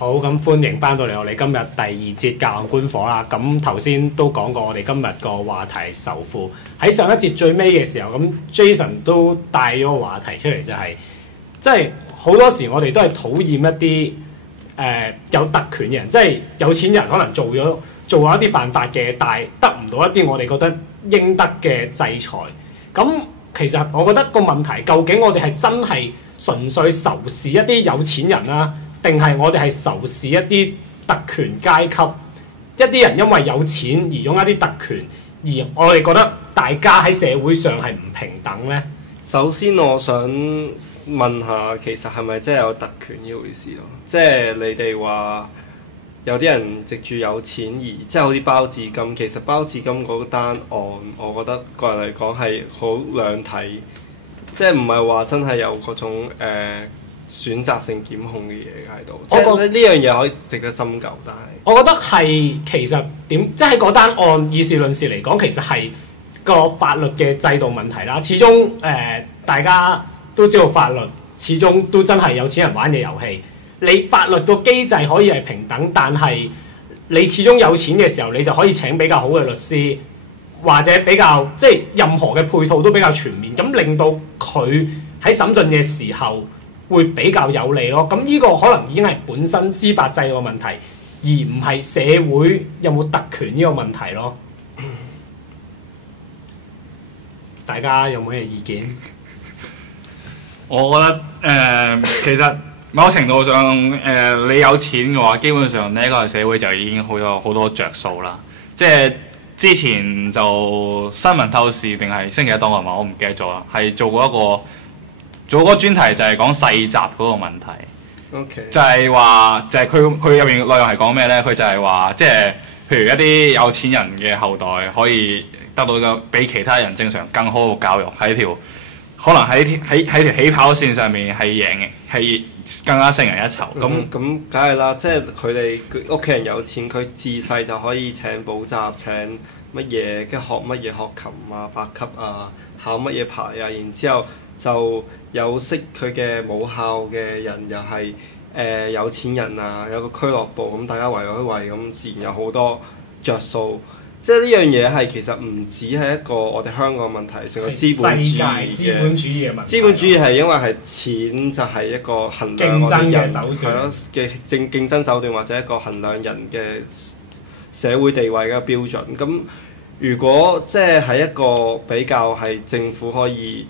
好，咁歡迎翻到嚟我哋今日第二節隔岸觀火啦。咁頭先都講過，我哋今日個話題係仇富。喺上一節最尾嘅時候，咁 Jason 都帶咗個話題出嚟，就係即係好多時我哋都係討厭一啲有特權嘅人，即係有錢人可能做咗一啲犯法嘅，但係得唔到一啲我哋覺得應得嘅制裁。咁其實我覺得個問題，究竟我哋係真係純粹仇視一啲有錢人啦，定係我哋係仇視一啲特權階級？一啲人因為有錢而擁一啲特權，而我哋覺得大家喺社會上係唔平等呢？首先我想問下，其實係咪真係有特權呢回事咯？即係你哋話有啲人藉住有錢而即係好似包子金，其實包子金嗰單案，我覺得個人嚟講係好兩睇，即係唔係話真係有嗰種選擇性檢控嘅嘢喺度。我覺得呢樣嘢可以值得斟究，但係我覺得係其實點，即係嗰單案以事論事嚟講，其實係個法律嘅制度問題啦。始終大家都知道法律始終都真係有錢人玩嘅遊戲。你法律個機制可以係平等，但係你始終有錢嘅時候，你就可以請比較好嘅律師，或者比較即係任何嘅配套都比較全面，咁令到佢喺審訊嘅時候會比較有利咯。咁呢個可能已經係本身司法制度嘅問題，而唔係社會有冇特權呢個問題咯。大家有冇咩意見？我覺得其實某程度上你有錢嘅話，基本上呢一個社會就已經好多着數啦。即係之前就新聞透視定係星期一檔案嘛，我唔記得咗啦，係做過嗰個專題，就係講世襲嗰個問題。OK， 就係話就係佢入面內容係講咩咧？佢就係話即係譬如一啲有錢人嘅後代可以得到個比其他人正常更好嘅教育，喺條可能喺條起跑線上面係贏嘅，係更加勝人一籌。咁梗係啦，即係佢哋屋企人有錢，佢自細就可以請補習、請乜嘢，跟住學乜嘢學琴啊、8級啊，考乜嘢牌啊，然之後就有識佢嘅母校嘅人又係有錢人啊，有個俱樂部咁，大家圍咗圍咁，自然有好多着數。即係呢樣嘢係其實唔止係一個我哋香港問題，成個資本主義嘅問題。資本主義係因為係錢就係一個衡量我哋人嘅競爭手段，或者一個衡量人嘅社會地位嘅標準。咁如果即係喺一個比較係政府可以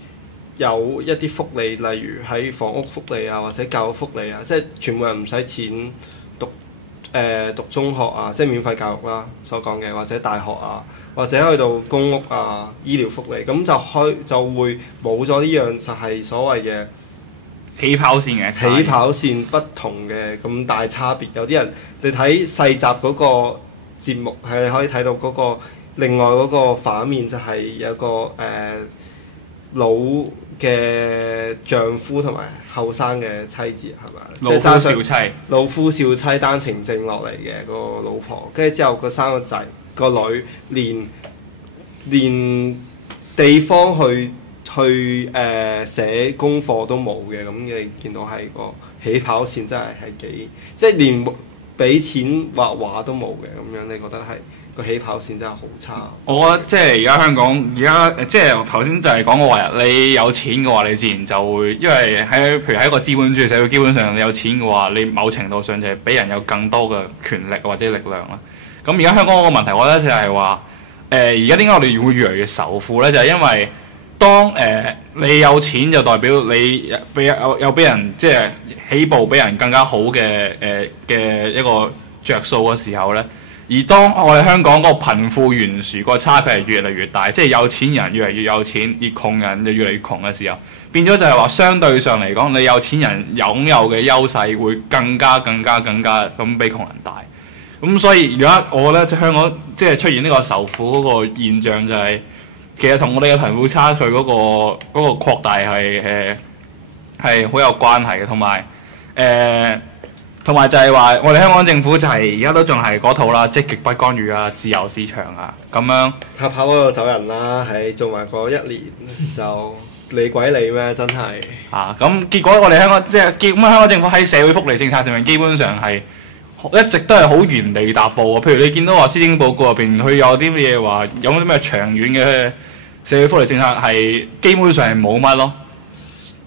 有一啲福利，例如喺房屋福利啊，或者教育福利啊，即係全部人唔使錢讀中學啊，即係免費教育啦，所講嘅，或者大學啊，或者去到公屋啊、醫療福利，咁就會冇咗呢樣，就係所謂嘅起跑線不同嘅咁大差別。有啲人你睇世襲嗰個節目係可以睇到嗰個另外嗰個反面，就係有個老嘅丈夫同埋後生嘅妻子係咪？老夫少妻單程證落嚟嘅個老婆，跟住之後個生個仔個女，連地方去寫功課都冇嘅，咁你見到係個起跑線真係幾，即係連俾錢畫畫都冇嘅咁樣，你覺得係？個起跑線真係好差。我覺得即係而家香港，而家即係頭先就係講過話，你有錢嘅話，你自然就會，因為譬如喺一個資本主義社會，基本上你有錢嘅話，你某程度上就係俾人有更多嘅權力或者力量啦。咁而家香港嗰個問題，我覺得就係話，而家點解我哋會越嚟越仇富咧？就係因為當你有錢，就代表你有俾人即係起步俾人更加好嘅一個着數嘅時候咧。而當我哋香港嗰個貧富懸殊個差距係越嚟越大，即係有錢人越嚟越有錢，而窮人就越嚟越窮嘅時候，變咗就係話相對上嚟講，你有錢人擁有嘅優勢會更加咁比窮人大。咁所以而家我覺得香港即係出現呢個仇富嗰個現象，就係其實同我哋嘅貧富差距嗰個擴大係好有關係嘅，同埋就係話，我哋香港政府就係而家都仲係嗰套啦，積極不干預啊，自由市場啊，咁樣。跑嗰度走人啦，係做埋嗰1年就理鬼你咩？真係咁結果我哋香港香港政府喺社會福利政策上面基本上係一直都係好原地踏步啊。譬如你見到話施政報告入邊佢有啲乜嘢話有啲咩長遠嘅社會福利政策係基本上係冇乜咯。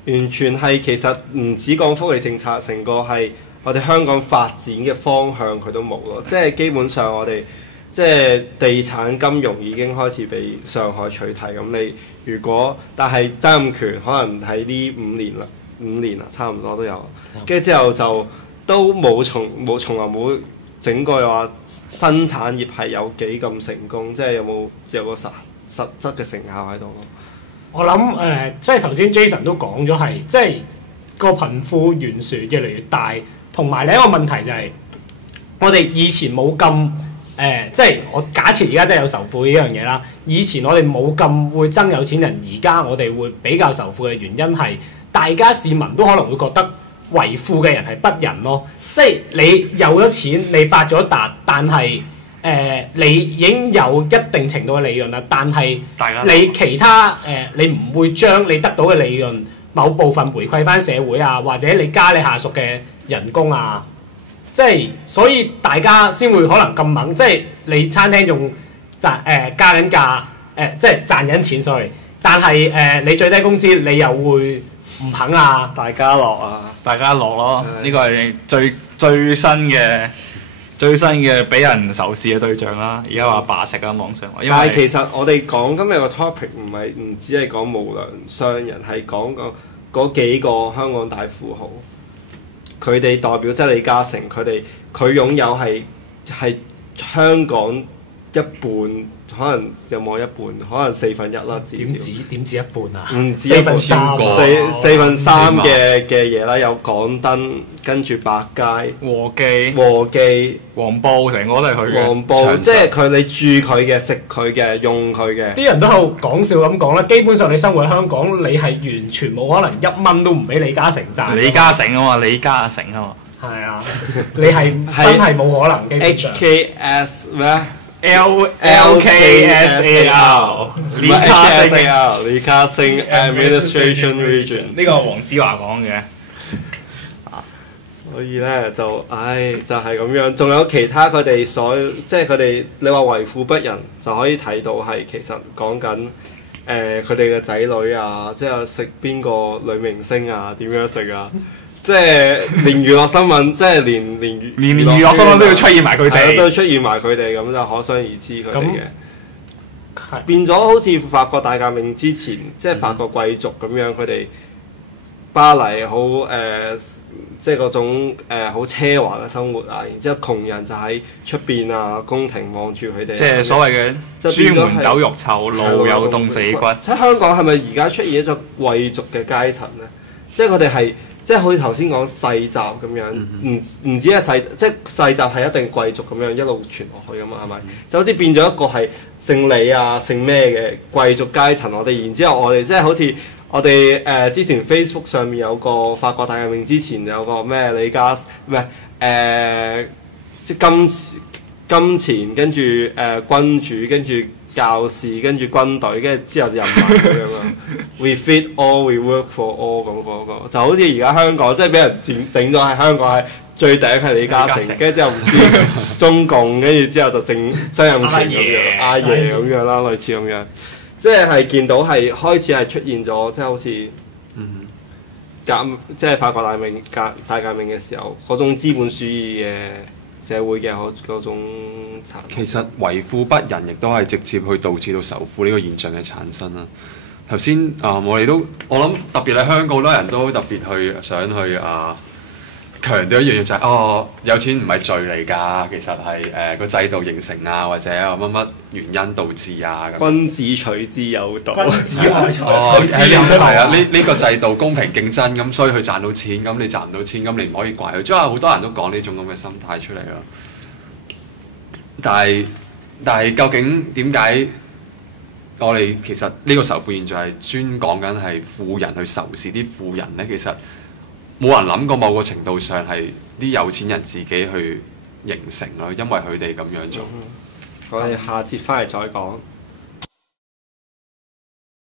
完全係其實唔止講福利政策，成個係我哋香港發展嘅方向佢都冇咯。即係基本上我哋即係地產金融已經開始被上海取替咁。你如果但係曾蔭權可能喺呢5年啦，差唔多都有。跟住之後就都從來冇整過話新產業係有幾咁成功，即係有個實質嘅成效喺度咯。我諗即係頭先 Jason 都講咗係，即係個貧富懸殊越嚟越大，同埋另一個問題就係、我哋以前冇咁即係我假設而家真係有仇富呢樣嘢啦。以前我哋冇咁會憎有錢人，而家我哋會比較仇富嘅原因係，大家市民都可能會覺得為富嘅人係不仁咯。即係你有咗錢，你發咗達，但係你已經有一定程度嘅利潤啦，但係你其他你唔會將你得到嘅利潤某部分回饋翻社會啊，或者你加你下屬嘅人工啊，即係所以大家先會可能咁猛，即係你餐廳仲加緊價即係賺緊錢 sorry， 但係你最低工資你又會唔肯啊？大家樂啊，大家樂咯，呢個係最新嘅俾人仇視嘅對象啦。而家話罷食啊，網上。但係其實我哋講今日個 topic 唔只係講無良商人，係講嗰幾個香港大富豪，佢哋代表即係李嘉誠，佢擁有係香港一半。可能有冇一半，可能1/4啦，至少。點止一半啊？唔止一半，四分三嘅嘢啦，有港燈，跟住百佳、和記、黃埔，成個都係佢嘅。黃埔即係你住佢嘅、食佢嘅、用佢嘅。啲人都喺度講笑咁講啦，基本上你生活喺香港，你係完全冇可能1蚊都唔俾李嘉誠賺。李嘉誠啊嘛，李嘉誠啊嘛。係啊，你係真係冇可能。HKS 咩？LKSAR 李嘉誠 Administration Region 呢個黃子華講嘅。所以咧就係咁樣，仲有其他佢哋即係佢哋你話為富不仁，就可以睇到係其實講緊佢哋嘅仔女啊，即係食邊個女明星啊，點樣食啊？即係連娛樂新聞，即係連娛樂新聞都要出現埋佢哋，都出現埋佢哋，咁就可想而知佢哋嘅。變咗好似法國大革命之前，即係法國貴族咁樣，佢哋巴黎好即係嗰種好奢華嘅生活啊，然之後窮人就喺出邊啊宮廷望住佢哋。即係所謂嘅朱門酒肉臭，路有凍死骨。即係香港係咪而家出現一種貴族嘅階層咧？即係佢哋係。即係好似頭先講世襲咁樣，唔止係即係世襲係一定貴族咁樣一路傳落去㗎嘛，係咪？就好似變咗一個係姓李啊、姓咩嘅貴族階層，然之後我哋即係好似我哋之前 Facebook 上面有個法國大革命之前有個咩即係金錢跟住君主跟住。教士跟住軍隊，跟住之後就人民咁樣啊。We feed all, we work for all 咁嗰個，就好似而家香港，即係俾人整咗喺香港係最頂係李嘉誠，跟住之後唔知中共，跟住之後就整曾蔭權咁樣、阿爺咁樣啦，類似咁樣，即係見到係開始係出現咗，即係好似即係法國大革命嘅時候嗰種資本主義嘅。社會嘅嗰種其實為富不仁，亦都係直接去導致到仇富呢個現象嘅產生啦。頭先我諗特別喺香港，好多人都特別想去強調一樣嘢就係有錢唔係罪嚟㗎，其實係個制度形成啊，或者乜原因導致啊。君子取之有道。君子愛財，取之有道。係啊，呢個制度公平競爭，咁所以佢賺到錢，咁你賺唔到錢，咁你唔可以怪佢。即係好多人都講呢種咁嘅心態出嚟啦。但係究竟點解我哋其實呢個仇富現象係專講緊係富人去仇視啲富人咧？其實冇人諗過某個程度上係啲有錢人自己去形成咯，因為佢哋咁樣做。我哋下節翻嚟再講。